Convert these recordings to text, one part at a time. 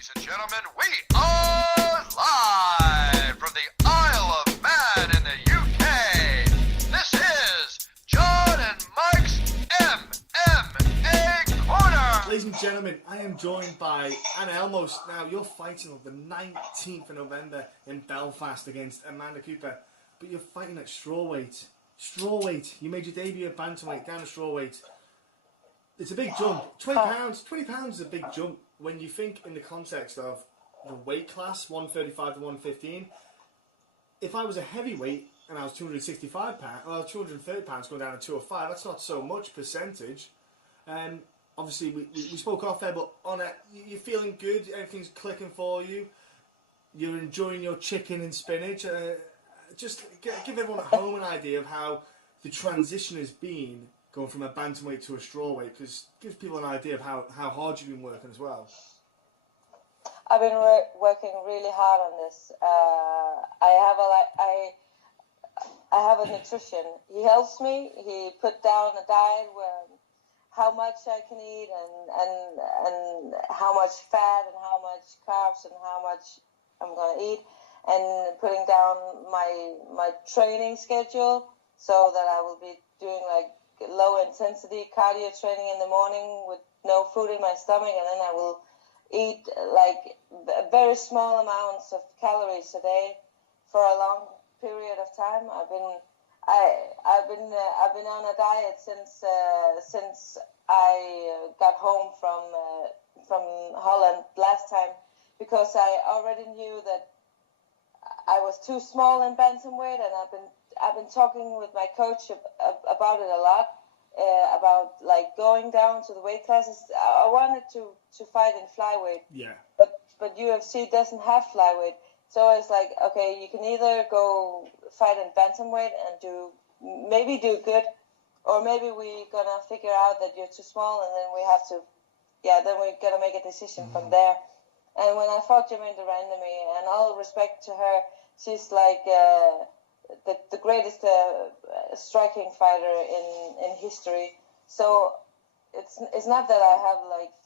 Ladies and gentlemen, we are live from the Isle of Man in the UK. This is John and Mike's MMA Corner. Ladies and gentlemen, I am joined by Anna Elmose. Now, you're fighting on the 19th of November in Belfast against Amanda Cooper, but you're fighting at strawweight. Strawweight. You made your debut at bantamweight, down to strawweight. It's a big jump. 20 pounds. 20 pounds is a big jump when you think in the context of the weight class, 135 to 115. If I was a heavyweight and I was 265 pounds, well, 230 pounds going down to 205, that's not so much percentage. Obviously, we spoke off there, but on it, you're feeling good. Everything's clicking for you. You're enjoying your chicken and spinach. Just give everyone at home an idea of how the transition has been going from a bantamweight to a strawweight, because it gives people an idea of how hard you've been working as well. I've been working really hard on this. I have a nutrition. He helps me. He put down a diet where how much I can eat and how much fat and how much carbs and how much I'm gonna eat, and putting down my training schedule so that I will be doing like low intensity cardio training in the morning with no food in my stomach, and then I will eat like very small amounts of calories a day for a long period of time. I've been on a diet since I got home from Holland last time, because I already knew that I was too small in bantamweight, and I've been talking with my coach about it a lot, about like going down to the weight classes. I wanted to fight in flyweight. Yeah. But UFC doesn't have flyweight, so it's like, okay, you can either go fight in bantamweight and do good, or maybe we're gonna figure out that you're too small, and then then we gotta make a decision from there. And when I fought Jermaine Durandamy, and all respect to her, she's like the greatest striking fighter in history. So it's not that I have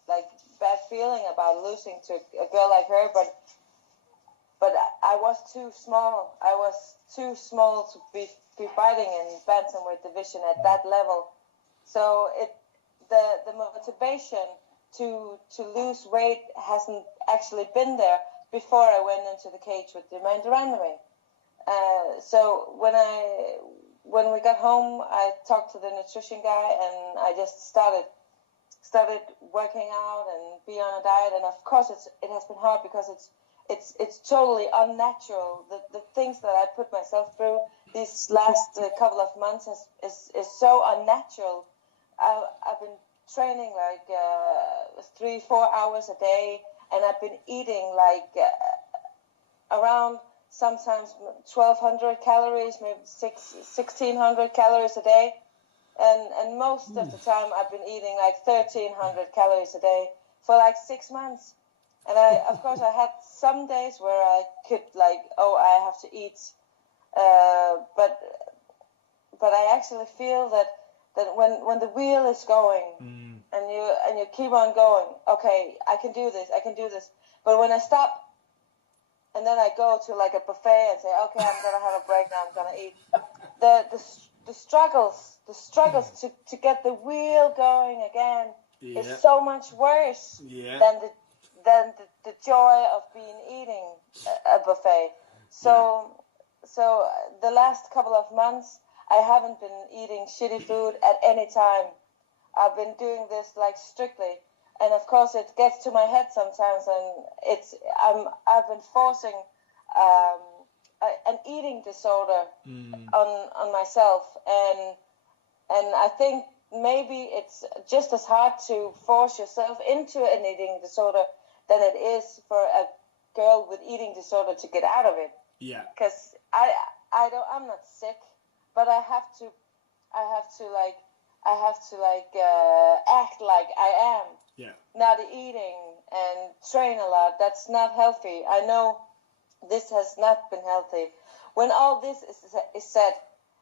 like bad feeling about losing to a girl like her, but I was too small. I was too small to be fighting in bantamweight division at that level. So the motivation to lose weight hasn't actually been there before I went into the cage with Jermaine Durandamy. So when we got home, I talked to the nutrition guy, and I just started working out and be on a diet. And of course, it has been hard because it's totally unnatural. The things that I put myself through these last couple of months is so unnatural. I've been training like 3-4 hours a day, and I've been eating like around sometimes 1,200 calories, maybe 1,600 calories a day, and most of the time I've been eating like 1,300 calories a day for like 6 months. And of course I had some days where I could I have to eat, but I actually feel that when the wheel is going and you keep on going, okay, I can do this, but when I stop and then I go to like a buffet and say, okay, I'm gonna have a break now, I'm gonna eat, the struggles to get the wheel going again is so much worse than the joy of eating a buffet. So the last couple of months, I haven't been eating shitty food at any time. I've been doing this like strictly, and of course it gets to my head sometimes, and I've been forcing an eating disorder on myself, and I think maybe it's just as hard to force yourself into an eating disorder than it is for a girl with eating disorder to get out of it. Yeah. Because I'm not sick, but I have to act like I am. Yeah. Not eating and train a lot. That's not healthy. I know this has not been healthy. When all this is said,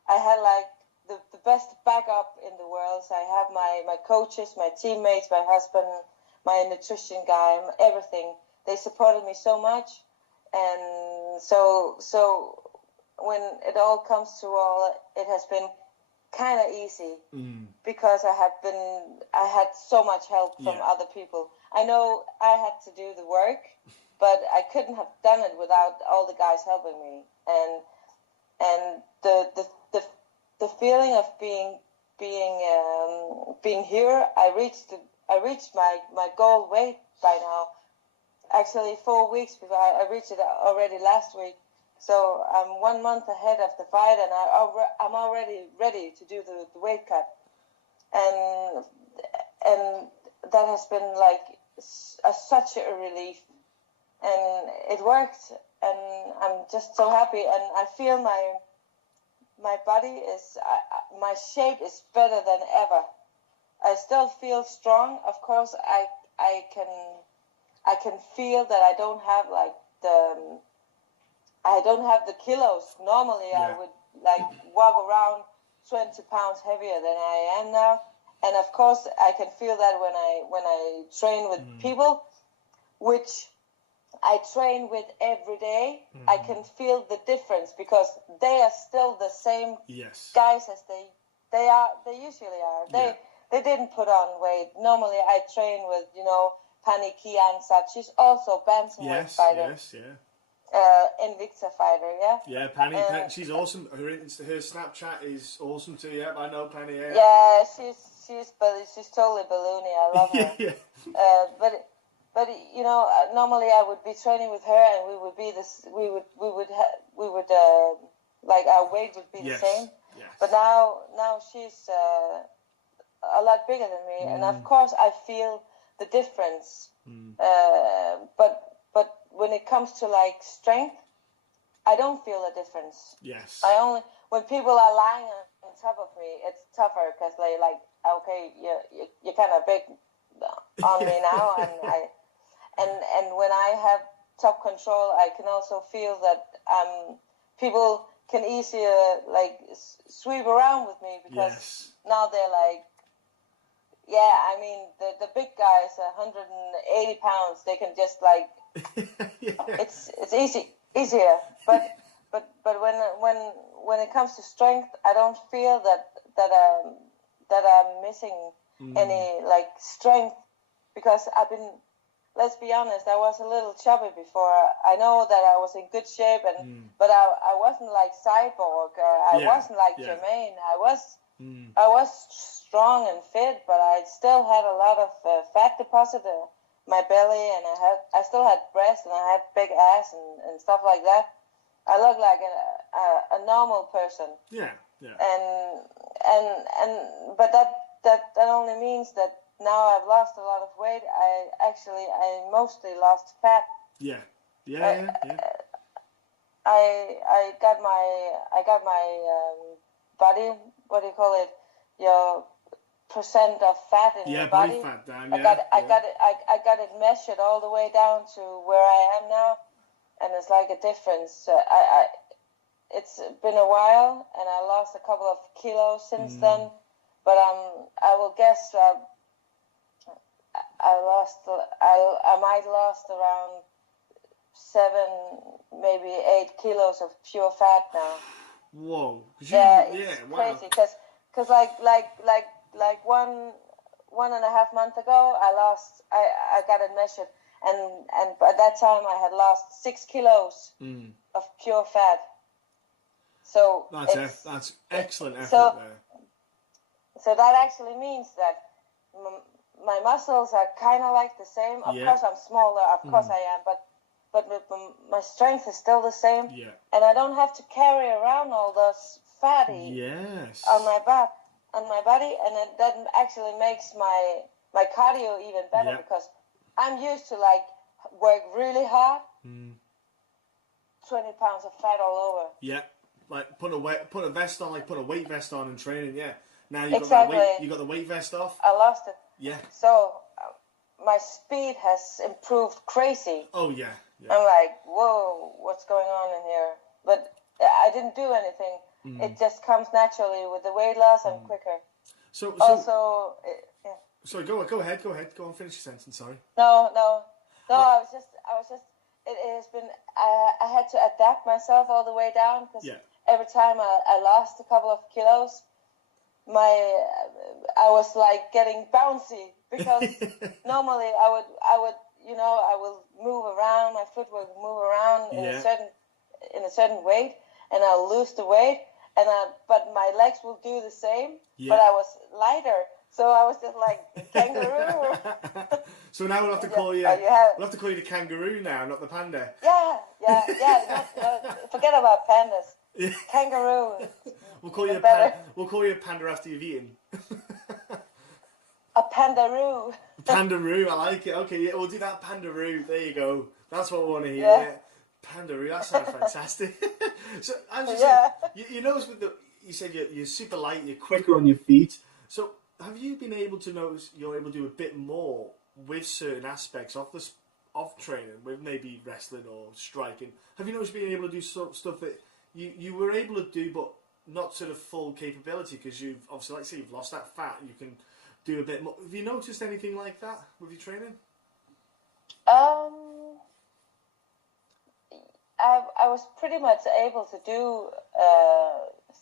I had like the best backup in the world. So I have my coaches, my teammates, my husband, my nutrition guy, everything. they supported me so much, and so when it all comes to all, it has been kind of easy because I had so much help from other people. I know I had to do the work, but I couldn't have done it without all the guys helping me. And the feeling of being here, I reached my goal weight by now. Actually, 4 weeks before I reached it already last week. So I'm 1 month ahead of the fight, and I'm already ready to do the weight cut, and that has been like such a relief, and it worked, and I'm just so happy, and I feel my body is my shape is better than ever. I still feel strong, of course. I can feel that I don't have like the kilos. Normally, I would like walk around 20 pounds heavier than I am now, and of course, I can feel that when I train with people, which I train with every day. I can feel the difference because they are still the same guys as they usually are. They didn't put on weight. Normally, I train with Pani Kiansat. She's also bantamweight fighter. Yes, yeah. Invicta fighter, yeah. Yeah, Penny, she's awesome. Her Snapchat is awesome too. Yeah, I know Penny. Yeah, yeah, she's totally balloony. I love her. yeah. But normally I would be training with her, and we would be this. We would like our weight would be the same. Yes. But now she's a lot bigger than me, and of course I feel the difference. But when it comes to like strength, I don't feel a difference. Yes. When people are lying on top of me, it's tougher because they like, okay, you're kind of big on me now, and when I have top control, I can also feel that people can easier like sweep around with me because now they're like, I mean the big guys, 180 pounds, they can just like. It's easier, but when it comes to strength, I don't feel that I'm missing any like strength because I've been. Let's be honest, I was a little chubby before. I know that I was in good shape, but I wasn't like Cyborg. I wasn't like Jermaine. I was strong and fit, but I still had a lot of fat deposit. My belly, and I still had breasts, and I had big ass and stuff like that. I look like a normal person. Yeah. But that only means that now I've lost a lot of weight. I mostly lost fat. Yeah. I got my body. What do you call it? Your percent of fat in your body. Body fat down. I got it measured all the way down to where I am now, and it's like a difference. It's been a while, and I lost a couple of kilos since then. But I will guess I might lost around 7, maybe 8 kilos of pure fat now. Whoa! It's wow. crazy because like 1.5 months ago, I got it measured, and by that time I had lost 6 kilos of pure fat. So that's excellent effort there. So that actually means that my muscles are kind of like the same. Of course, I'm smaller. Of course, I am, but my strength is still the same. Yeah. And I don't have to carry around all those fatty on my back. On my body, and that actually makes my cardio even better because I'm used to like work really hard, 20 pounds of fat all over. Yeah, like put a vest on, like put a weight vest on in training. Yeah, now you got the weight vest off. I lost it. Yeah. So my speed has improved crazy. Oh yeah. I'm like, whoa, what's going on in here? But I didn't do anything. It just comes naturally with the weight loss and quicker. So also, sorry, go ahead. Go on, finish your sentence. Sorry. No. No, I was just. It has been. I had to adapt myself all the way down because every time I lost a couple of kilos, I was like getting bouncy because normally I would I will move around, my foot will move around in a certain weight, and I'll lose the weight, but my legs will do the same, but I was lighter, so I was just like a kangaroo. So now we'll have to call you. We'll have to call you the kangaroo now, not the panda. Yeah. No, forget about pandas. Kangaroo. We'll call you a panda. We'll call you a panda after you've eaten. A pandaroo. Pandaroo, I like it. Okay, yeah, we'll do that. Pandaroo. There you go. That's what we want to hear. Yeah. Pandaroo. That sounds fantastic. So I was just saying, you notice you said you're super light. You're quicker on your feet. So have you been able to notice you're able to do a bit more with certain aspects of training, with maybe wrestling or striking? Have you noticed being able to do stuff that you were able to do, but not sort of full capability because you've obviously, like I say, you've lost that fat. You can do a bit more. Have you noticed anything like that with your training? I was pretty much able to do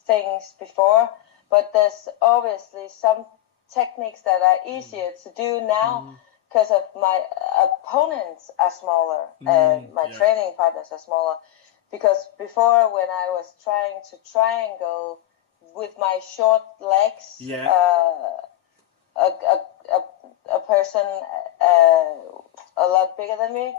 things before, but there's obviously some techniques that are easier to do now because of my opponents are smaller and my training partners are smaller. Because before, when I was trying to triangle with my short legs, a person a lot bigger than me,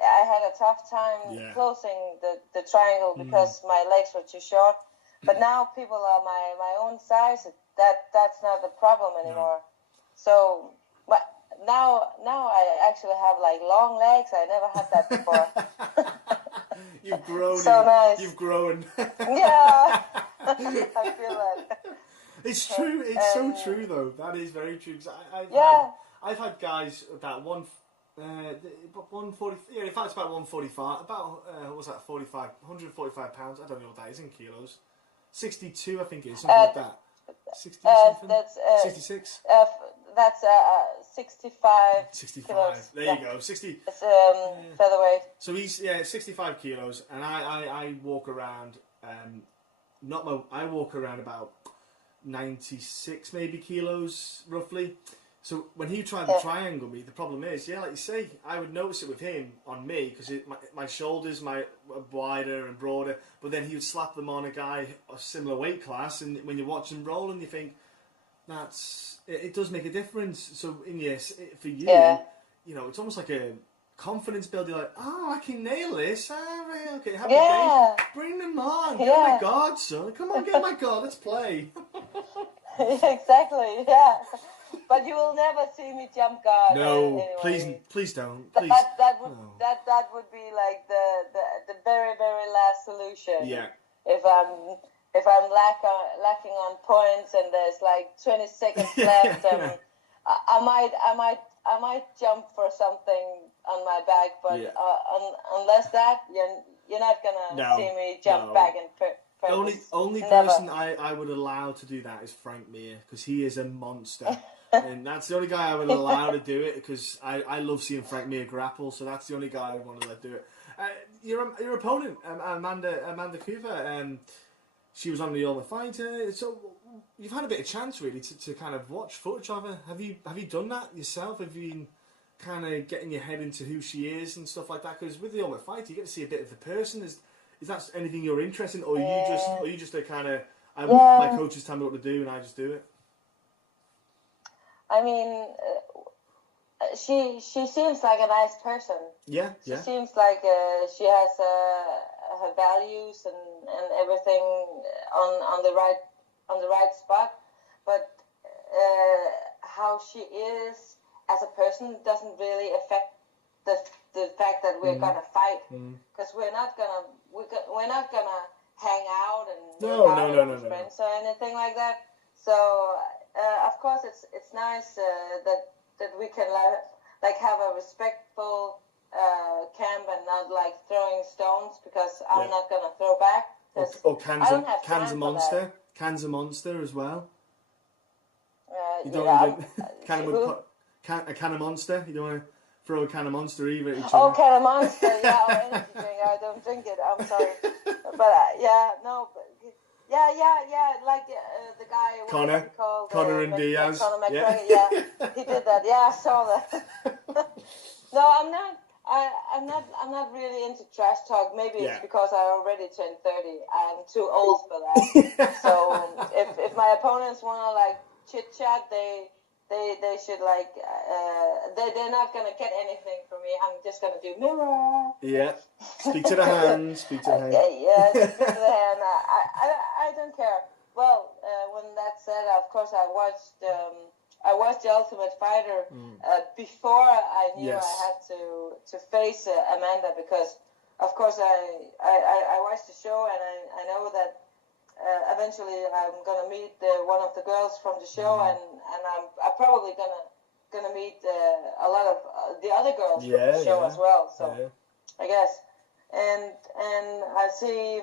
I had a tough time closing the triangle because my legs were too short. But now people are my own size. That's not the problem anymore. So now I actually have like long legs. I never had that before. You've grown. So nice. You've grown. Yeah. I feel that. It's true. It's so true, though. That is very true. Cause I've had guys about 140. Yeah, in fact, it's about 145. About what was that? 145 pounds. I don't know what that is in kilos. 62, I think it is, something like that. 60 something. That's 66. That's 65. 65. Kilos. There you go. 60. It's featherweight. So he's 65 kilos, and I walk around. I walk around about 96 maybe kilos roughly. So when he tried to triangle me, the problem is, like you say, I would notice it with him on me because my shoulders were wider and broader, but then he would slap them on a guy a similar weight class, and when you watch him roll, and you think it does make a difference. So for you, it's almost like a confidence builder. You're like, oh, I can nail this. Right, okay, happy days. Bring them on. Get my guard, son. Come on, get my guard. Let's play. Exactly. Yeah. But you will never see me jump guard. No, anyway. please don't. Please. That would be like the very very last solution. Yeah. If I'm lacking on points and there's like 20 seconds left, I might jump for something on my back, but unless that, you're not gonna see me jump back and. The only person I would allow to do that is Frank Mir, because he is a monster. And that's the only guy I would allow to do it, because I love seeing Frank Mir grapple, so that's the only guy I would want to let do it. Your opponent, Amanda Cooper, she was on the Ultimate Fighter, so you've had a bit of chance really to kind of watch footage of her. Have you done that yourself? Have you been kind of getting your head into who she is and stuff like that? Because with the Ultimate Fighter, you get to see a bit of the person. Is that anything you're interested in, or are you just a kind of my coaches tell me what to do and I just do it? I mean, she seems like a nice person. Yeah. She seems like she has her values and everything on the right spot. But how she is as a person doesn't really affect the fact that we're gonna fight, because we're not gonna hang out and with friends or anything like that. So of course it's nice that we can like have a respectful camp and not like throwing stones, because I'm not gonna throw back. Cans of Monster. Cans of Monster as well. You don't a can of Monster. You don't want to throw a can of Monster either at each Oh, other. can of Monster, yeah, or energy drink. I don't drink it. I'm sorry, but yeah, no, but, yeah, like the guy. What Connor. is he called? Connor and Diaz. Conor McGregor. Yeah, he did that. Yeah, I saw that. No, I'm not. I'm not really into trash talk. Maybe it's because I already turned 30. I'm too old for that. So if my opponents wanna like chit chat, they should like they're not gonna get anything from me. I'm just gonna do mirror. Yeah. Speak to the hand. Speak to the hand. Yeah, speak to the hand. I don't care. Well, when that's said, of course I watched The Ultimate Fighter before I knew I had to face Amanda, because of course I watched the show, and I know that eventually I'm gonna meet one of the girls from the show, and I'm probably gonna meet a lot of the other girls from the show as well. So I guess, and I see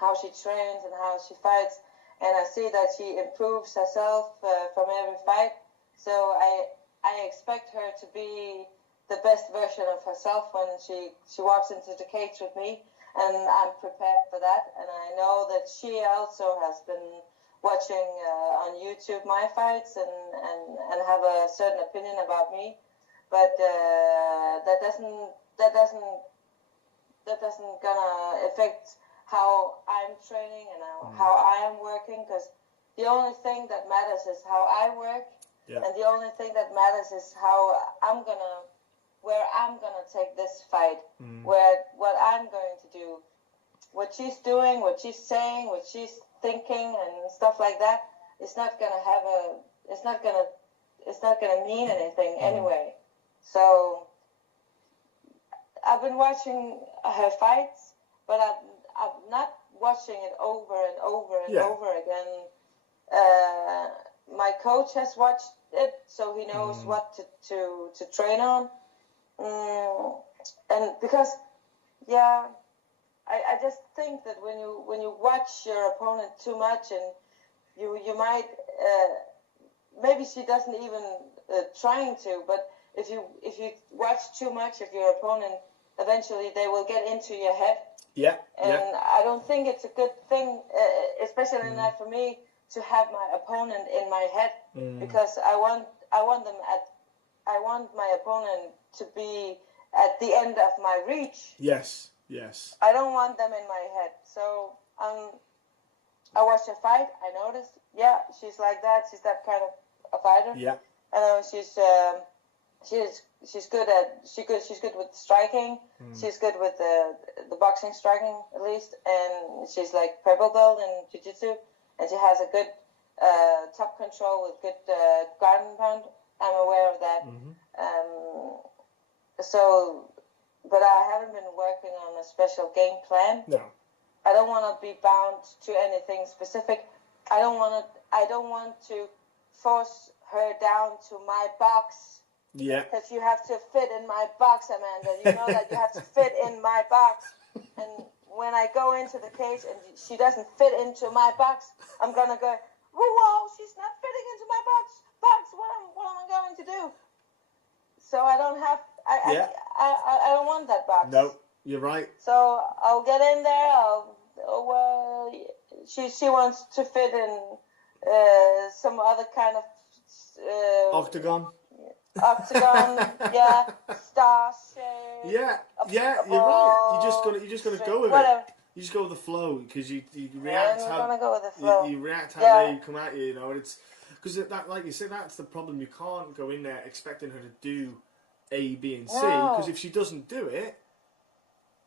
how she trains and how she fights, and I see that she improves herself from every fight. So I expect her to be the best version of herself when she walks into the cage with me, and I'm prepared for that. And I know that she also has been watching on YouTube my fights and have a certain opinion about me, but that doesn't gonna affect how I'm training and how I am working, because the only thing that matters is how I work, and the only thing that matters is where I'm gonna take this fight, what I'm going to do, what she's doing, what she's saying, what she's thinking, and stuff like that. It's not gonna mean anything anyway. So I've been watching her fights, but I'm not watching it over and over and over again. My coach has watched it, so he knows what to train on. And because, I just think that when you watch your opponent too much, and you might maybe she doesn't even trying to, but if you watch too much of your opponent, eventually they will get into your head. And I don't think it's a good thing, especially not for me, to have my opponent in my head, because I want my opponent to be at the end of my reach. Yes. I don't want them in my head. So I watched her fight. I noticed, she's like that. She's that kind of a fighter. I know she's good with striking. She's good with the boxing striking, at least, and she's like purple belt in jiu-jitsu, and she has a good top control with good ground and pound. I'm aware of that. But I haven't been working on a special game plan. No. I don't want to be bound to anything specific. I don't want to force her down to my box. Because you have to fit in my box, Amanda. You know that you have to fit in my box. And when I go into the cage and she doesn't fit into my box, I'm gonna go, whoa, she's not fitting into my box. What am I going to do? So I don't have. I don't want that box. No, you're right. So I'll get in there. She wants to fit in some other kind of Octagon, star shape. You're right. You just gotta go with it. You just go with the flow, because you react you react how they come at you. You know, and it's because that, like you said, that's the problem. You can't go in there expecting her to do A, B, and C, because if she doesn't do it,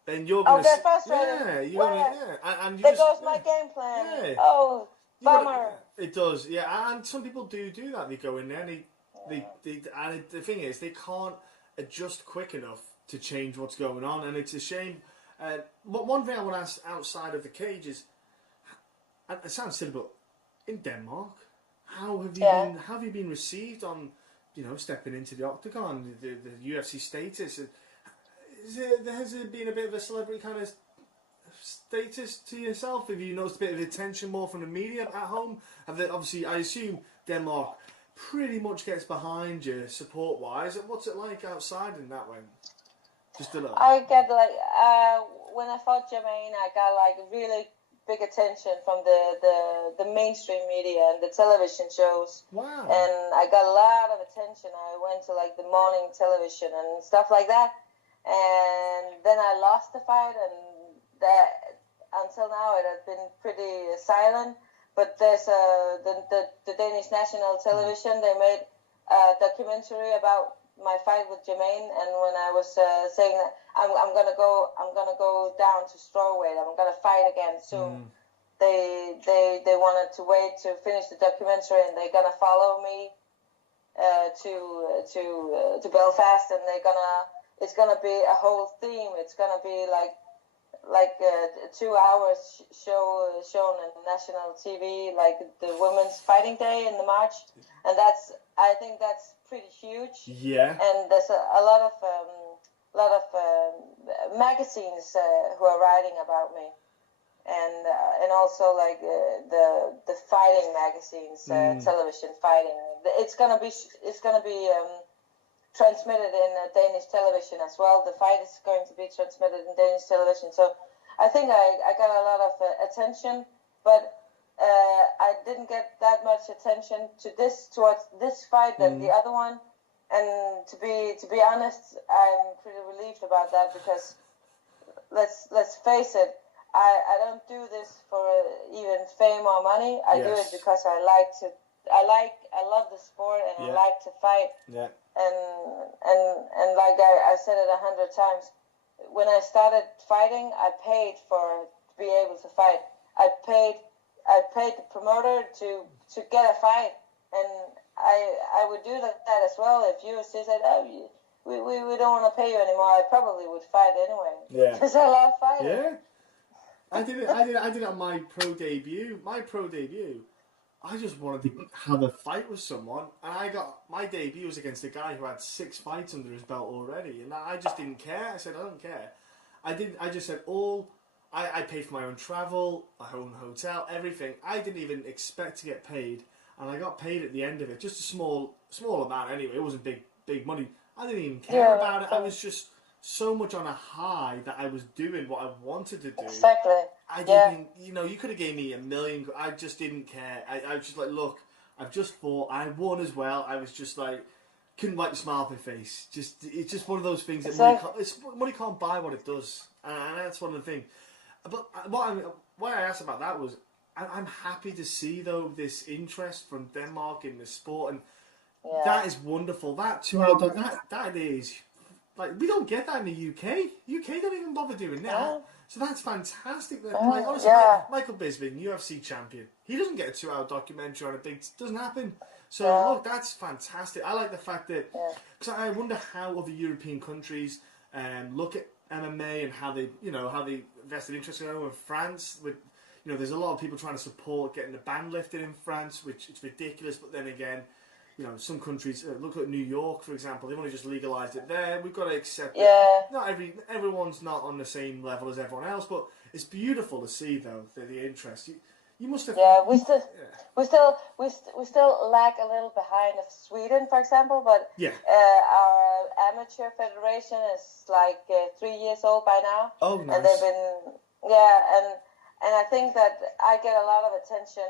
then you're gonna get frustrated. And there goes my game plan. Bummer. It does, and some people do that. They go in there and and the thing is, they can't adjust quick enough to change what's going on, and it's a shame. But one thing I want to ask outside of the cage is, and it sounds silly, but in Denmark, how have you been received on, stepping into the octagon, the UFC status? Has there been a bit of a celebrity kind of status to yourself? Have you noticed a bit of attention more from the media at home? Obviously, I assume Denmark pretty much gets behind you support-wise. What's it like outside in that way? Just a little. I get like when I fought Jermaine, I got like really big attention from the mainstream media and the television shows. Wow. And I got a lot of attention. I went to like the morning television and stuff like that. And then I lost the fight, and that until now it has been pretty silent. But there's the Danish national television. They made a documentary about my fight with Jermaine, and when I was saying that I'm gonna go down to strawweight, I'm gonna fight again soon. They wanted to wait to finish the documentary, and they're gonna follow me to Belfast, and it's gonna be a whole theme. It's gonna be like 2 hours shown on national TV, like the Women's Fighting Day in the March, and I think that's pretty huge. Yeah. And there's a lot of magazines who are writing about me, and also like the fighting magazines, television fighting. It's gonna be transmitted in Danish television as well. The fight is going to be transmitted in Danish television. So I think I got a lot of attention, but I didn't get that much attention towards this fight than the other one. And to be honest, I'm pretty relieved about that, because let's face it, I don't do this for even fame or money. I do it because I love the sport, and I like to fight. Yeah. And like I said it 100 times, when I started fighting, I paid to be able to fight. I paid the promoter to get a fight, and I would do that as well. If UFC said, "Oh, we don't want to pay you anymore," I probably would fight anyway. Yeah. Because I love fighting. Yeah. I did it on my pro debut. I just wanted to have a fight with someone, and my debut was against a guy who had 6 fights under his belt already, and I just didn't care. I said, I don't care. I just said I paid for my own travel, my own hotel, everything. I didn't even expect to get paid, and I got paid at the end of it, just a small amount anyway. It wasn't big money. I didn't even care about it. I was just so much on a high that I was doing what I wanted to do. Exactly. I didn't, you could have gave me $1 million. I just didn't care. I was just like, look, I've just fought. I won as well. I was just like, couldn't wipe the smile off my face. It's just one of those things that money can't buy what it does, and that's one of the things. But what I asked about that was, I'm happy to see though this interest from Denmark in the sport, and that is wonderful. That 2 hour that is. Like, we don't get that in the UK. UK don't even bother doing that. So that's fantastic. Like, honestly, Michael Bisping, UFC champion, he doesn't get a 2 hour documentary on doesn't happen. So look, that's fantastic. I like the fact that, because I wonder how other European countries look at MMA and how they vested interest. I know in France, with there's a lot of people trying to support getting the ban lifted in France, which it's ridiculous. But then again, some countries, look at New York, for example, they've only just legalised it there. We've got to accept that not everyone's not on the same level as everyone else, but it's beautiful to see, though, the interest. You must have... Yeah, we still lag a little behind of Sweden, for example, but our amateur federation is like 3 years old by now. Oh, nice. And they've been... and I think that I get a lot of attention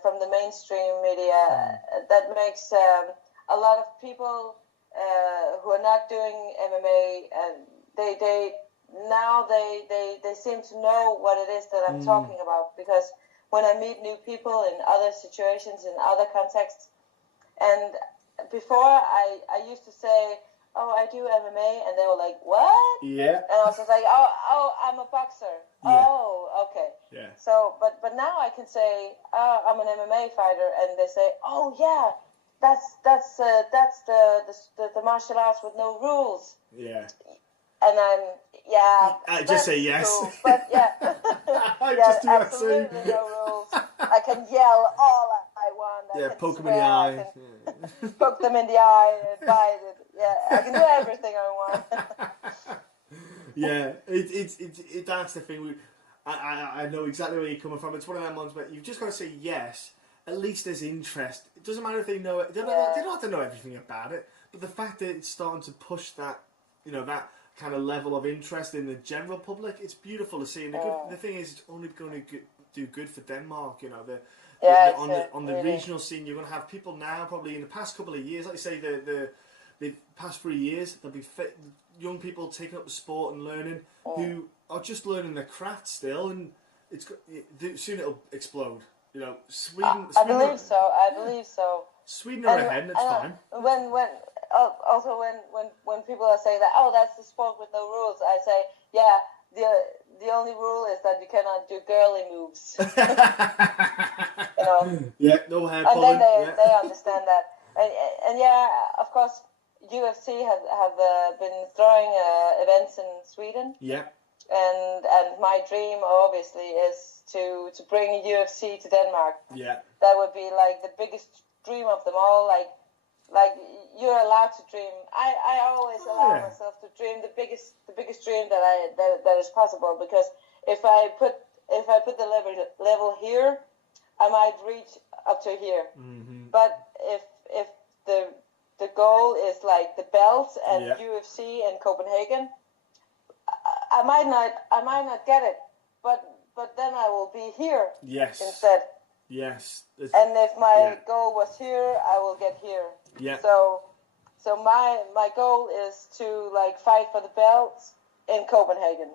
from the mainstream media that makes a lot of people who are not doing MMA, and they seem to know what it is that I'm talking about, because when I meet new people in other situations, in other contexts, and before I used to say, "Oh, I do MMA," and they were like, "What?" Yeah. And I was just like, "Oh, I'm a boxer." Yeah. Oh, okay. Yeah. So, but now I can say, "Oh, I'm an MMA fighter," and they say, "Oh, yeah, that's the martial arts with no rules." Yeah. And I just say yes. Cool. But I just do absolutely no rules. I can yell all I want. I can poke them in the eye. Poke them in the eye and bite it. Yeah, I can do everything I want. That's the thing. I know exactly where you're coming from. It's one of them ones where you've just got to say yes. At least there's interest. it doesn't matter if they know it. They don't have to know everything about it. But the fact that it's starting to push that, that kind of level of interest in the general public, it's beautiful to see. And the thing is, it's only going to do good for Denmark. On the regional scene, you're going to have people now, probably in the past couple of years, like you say, the past 3 years, there'll be young people taking up the sport and learning who are just learning their craft still, and soon it'll explode. Sweden. I believe so. Sweden are ahead, and it's fine. When people are saying that, that's the sport with no rules, I say, the only rule is that you cannot do girly moves. Yeah, no hair pulling. And then they yeah. understand that. And of course, UFC have been throwing events in Sweden. Yeah. And my dream obviously is to bring UFC to Denmark. Yeah. That would be like the biggest dream of them all. Like you're allowed to dream. I always allow myself to dream the biggest dream that is possible, because if I put the level here, I might reach up to here. Mm-hmm. But if the goal is like the belt and UFC in Copenhagen, I might not get it, but then I will be here instead. Yes. And if my goal was here, I will get here. Yeah. So my goal is to fight for the belt in Copenhagen.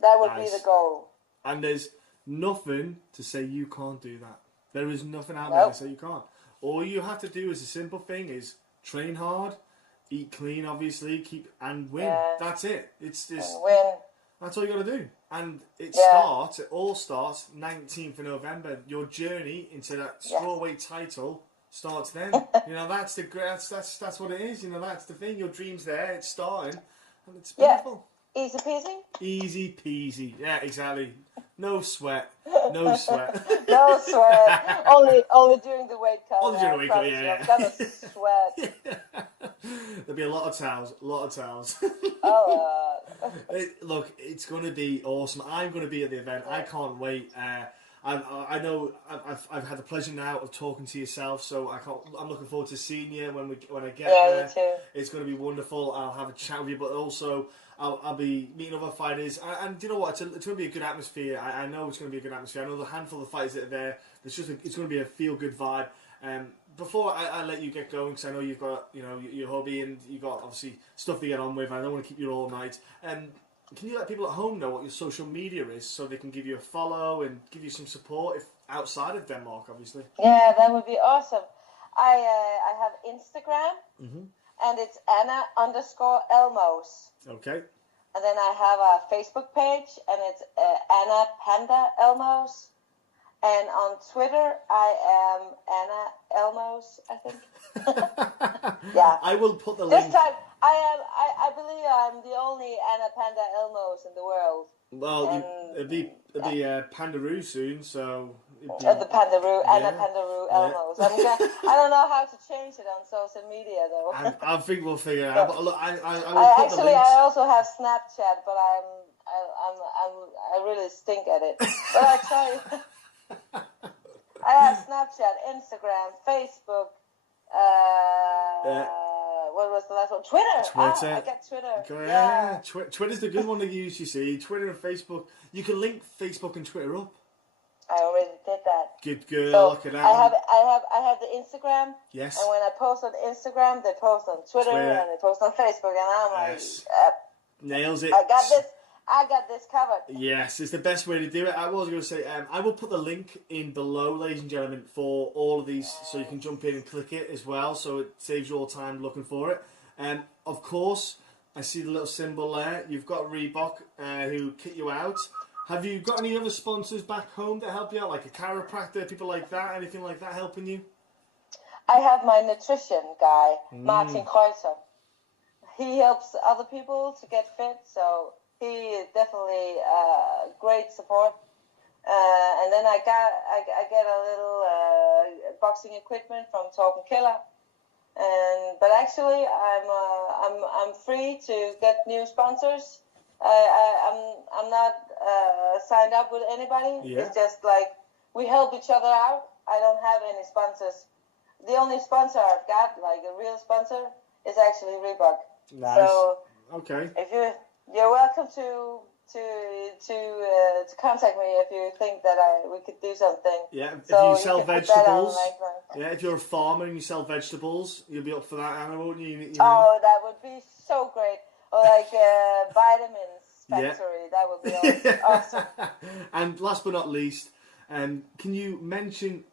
That would be the goal. And there's nothing to say you can't do that. There is nothing out there to say you can't. All you have to do is a simple thing: is train hard, eat clean, obviously, and win. Yeah. That's it. It's just win. That's all you got to do. And it all starts 19th of November. Your journey into that strawweight title starts then. That's that's what it is. That's the thing. Your dream's there. It's starting, and it's beautiful. Easy peasy. Easy peasy. Yeah, exactly. No sweat. No sweat. No sweat. Only during the weight cut. Only during the weight cut. Yeah. I'm gonna sweat. There'll be a lot of towels. Look, it's going to be awesome. I'm going to be at the event. I can't wait. I know I've had the pleasure now of talking to yourself, so I'm looking forward to seeing you when I get there. Me too. It's going to be wonderful. I'll have a chat with you, but also I'll be meeting other fighters, and you know what? It's going to be a good atmosphere. I know it's going to be a good atmosphere. I know the handful of fighters that are there. It's going to be a feel good vibe. Before I let you get going, because I know you've got your hobby and you've got obviously stuff to get on with. I don't want to keep you all night. Can you let people at home know what your social media is, so they can give you a follow and give you some support if outside of Denmark, obviously? Yeah, that would be awesome. I have Instagram, and it's Anna_Elmose. Okay. And then I have a Facebook page, and it's Anna Panda Elmose. And on Twitter, I am Anna Elmose, I think. Yeah. I will put the link. This time, I believe I'm the only Anna Panda Elmose in the world. Well, it'll be Pandaroo soon, so. The Pandaroo, Anna Pandaroo Elmose. I don't know how to change it on social media though. I think we'll figure it out. But look, I will put the links. I also have Snapchat, but I really stink at it. But I try. I have Snapchat, Instagram, Facebook. What was the last one? Twitter. I got Twitter. Yeah. Twitter's the good one to use. You see, Twitter and Facebook. You can link Facebook and Twitter up. I already did that. Good girl. So look at that. I have the Instagram. Yes. And when I post on Instagram, they post on Twitter. And they post on Facebook, and I'm like, nails it. I got this covered. Yes, it's the best way to do it. I was going to say, I will put the link in below, ladies and gentlemen, for all of these, so you can jump in and click it as well, so it saves you all time looking for it. Of course, I see the little symbol there. You've got Reebok, who kit you out. Have you got any other sponsors back home that help you out, like a chiropractor, people like that, anything like that helping you? I have my nutrition guy, Martin Kreuzer. He helps other people to get fit, so he is definitely great support. And then I get a little boxing equipment from Torben Keller. But actually, I'm free to get new sponsors. I'm not signed up with anybody. Yeah. It's just like we help each other out. I don't have any sponsors. the only sponsor I've got, like a real sponsor, is actually Reebok. Nice. So Okay. if you're welcome to contact me if you think that we could do something. Yeah. If so you sell can put that on vegetables, my- yeah. If you're a farmer and you sell vegetables, you'll be up for that, Anna, won't you? You know? Oh, that would be so great. Or like vitamins Yeah. factory. That would be awesome. And last but not least, can you mention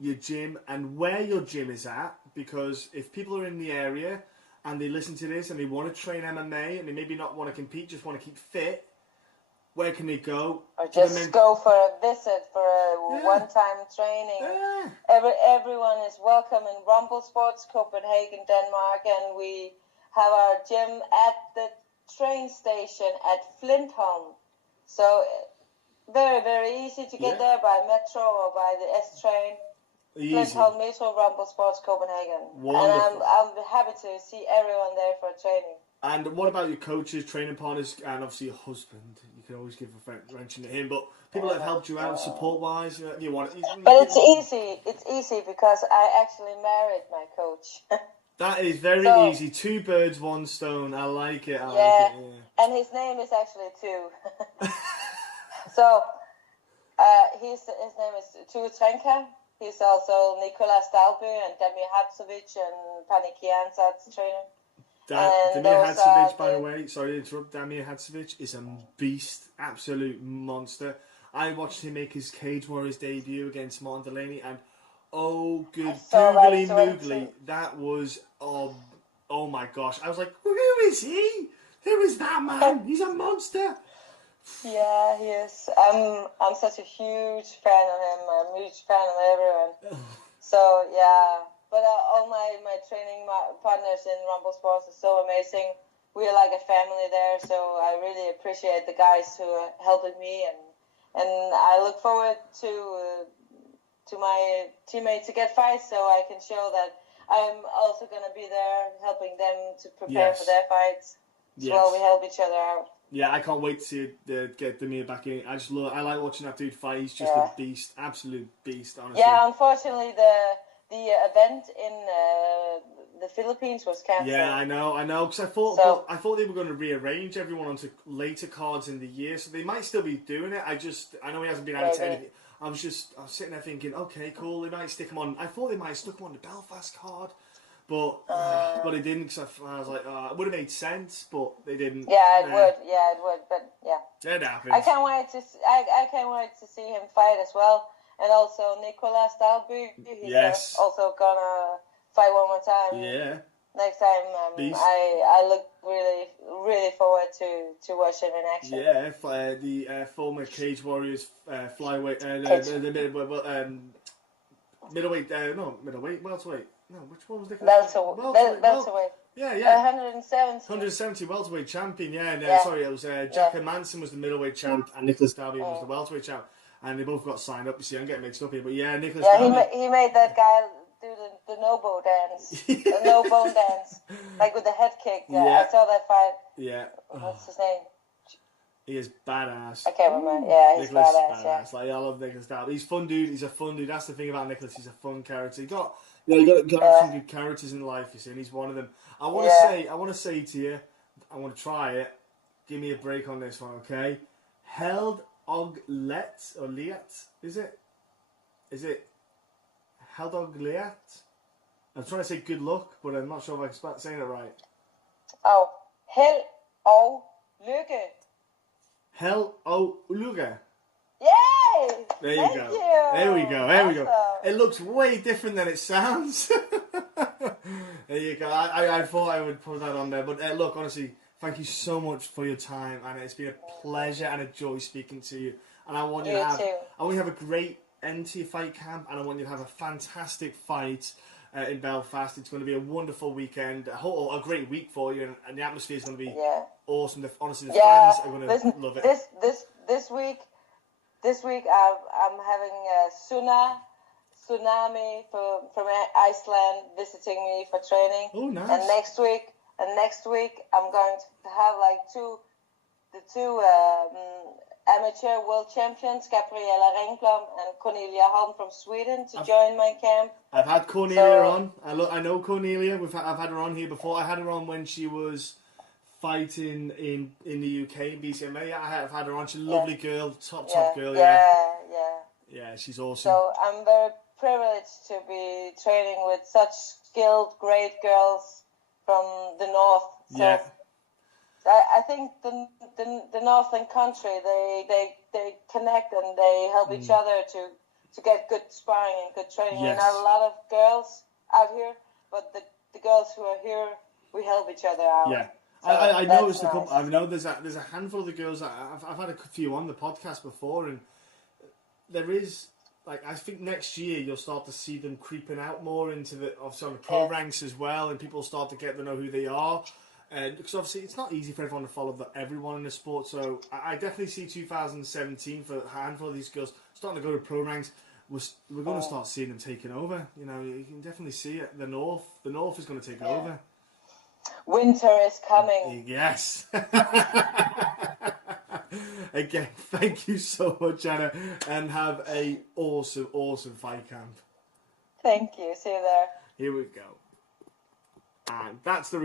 your gym and where your gym is at? Because if people are in the area and they listen to this and they want to train MMA and they maybe not want to compete, just want to keep fit, where can they go? Or just go for a visit, for a Yeah. one-time training. Yeah. Everyone is welcome in Rumble Sports, Copenhagen, Denmark, and we have our gym at the train station at Flintholm. So very, very easy to get there by metro or by the S train. Easy. Flintholm Metro, Rumble Sports, Copenhagen. Wonderful. And I'm happy to see everyone there for training. And what about your coaches, training partners, and obviously your husband? You can always give a mention to him, but people that have helped you out support-wise, you want. But it's easy. It's easy because I actually married my coach. That is very easy. 2 birds, 1 stone. I like it. I like it. Yeah. And his name is actually Tu. So his name is Tu Trenka. He's also Nicolas Dalby and Damir Hatzovic and Pani Kiansat's trainer. Damir Hadzovic, by the way, sorry to interrupt, Damir Hadzovic is a beast, absolute monster. I watched him make his Cage Warriors debut against Martin Delaney, and oh, good googly moogly, that was, oh my gosh. I was like, who is he? Who is that man? He's a monster. Yeah, he is. I'm such a huge fan of him. I'm a huge fan of everyone. So, yeah. But all my training partners in Rumble Sports are so amazing. We're like a family there, so I really appreciate the guys who are helping me, and I look forward to my teammates to get fights, so I can show that I'm also going to be there helping them to prepare for their fights. Yes. Well, we help each other out. Yeah, I can't wait to get Damir back in. I like watching that dude fight. He's just a beast, absolute beast, honestly. Yeah, unfortunately, the event in the Philippines was cancelled. Yeah, I know, because I thought they were going to rearrange everyone onto later cards in the year, so they might still be doing it. I know he hasn't been added to anything. I was sitting there thinking, okay, cool, they might stick him on. I thought they might have stuck him on the Belfast card, but they didn't. Because I was like, it would have made sense, but they didn't. Yeah, it would, but yeah. It happens. I can't wait to see him fight as well. And also Nicolas Dalby, he's also gonna fight one more time. Yeah. Next time, I look really forward to watch him in action. Yeah, the former Cage Warriors flyweight, welterweight. No, which one was Nicolas? Welterweight. Yeah. 170 welterweight champion. Sorry, it was Jack Manson was the middleweight champ, and Nicolas Dalby was the welterweight champ. And they both got signed up. You see, I'm getting mixed up here, but Nicolas. Yeah, he made that guy do the no-bone dance, the no-bone dance, like with the head kick. I saw that fight. Yeah. What's his name? He is badass. I can't remember. Yeah, he's Nicolas badass. Yeah. Like, I love Nicolas Dalby. He's fun dude. He's a fun dude. That's the thing about Nicolas. He's a fun character. You got some good characters in life. You see, and he's one of them. I want to say to you, I want to try it. Give me a break on this one, okay? Held Oglet or Liat, is it? Held Oglet? I'm trying to say good luck, but I'm not sure if I'm saying it right. Oh, held og lykke. Held og lykke. Yay! There you Thank go. You. There we go. There we go. Awesome. It looks way different than it sounds. There you go. I thought I would put that on there, but look, honestly. Thank you so much for your time, and it's been a pleasure and a joy speaking to you. And I want you to have a great end to your fight camp, and I want you to have a fantastic fight in Belfast. It's going to be a wonderful weekend, a great week for you, and the atmosphere is going to be awesome. Honestly, the fans are going to love it. This week I'm having a tsunami from Iceland visiting me for training. Oh, nice. And next week I'm going to have like two amateur world champions, Gabriella Ringblom and Cornelia Holm from Sweden, to join my camp. I've had Cornelia on. I know Cornelia. I've had her on here before. I had her on when she was fighting in the UK in BCMA. I've had her on. She's a lovely girl, top girl. Yeah, she's awesome. So I'm very privileged to be training with such skilled, great girls from the north. So yeah. I think the northern country, they connect and they help each other to get good sparring and good training. Yes. We're not a lot of girls out here, but the girls who are here, we help each other out. Yeah. So I noticed nice. a couple. I know there's a handful of the girls that I've had a few on the podcast before, and there is, like, I think next year you'll start to see them creeping out more into the pro ranks as well, and people start to get to know who they are. And because obviously it's not easy for everyone to follow everyone in the sport, so I definitely see 2017 for a handful of these girls starting to go to pro ranks. We're going to start seeing them taking over. You know, you can definitely see it. The north is going to take over. Winter is coming. Yes. Again, thank you so much, Anna, and have a awesome fight camp. Thank you. See you there. Here we go. And that's the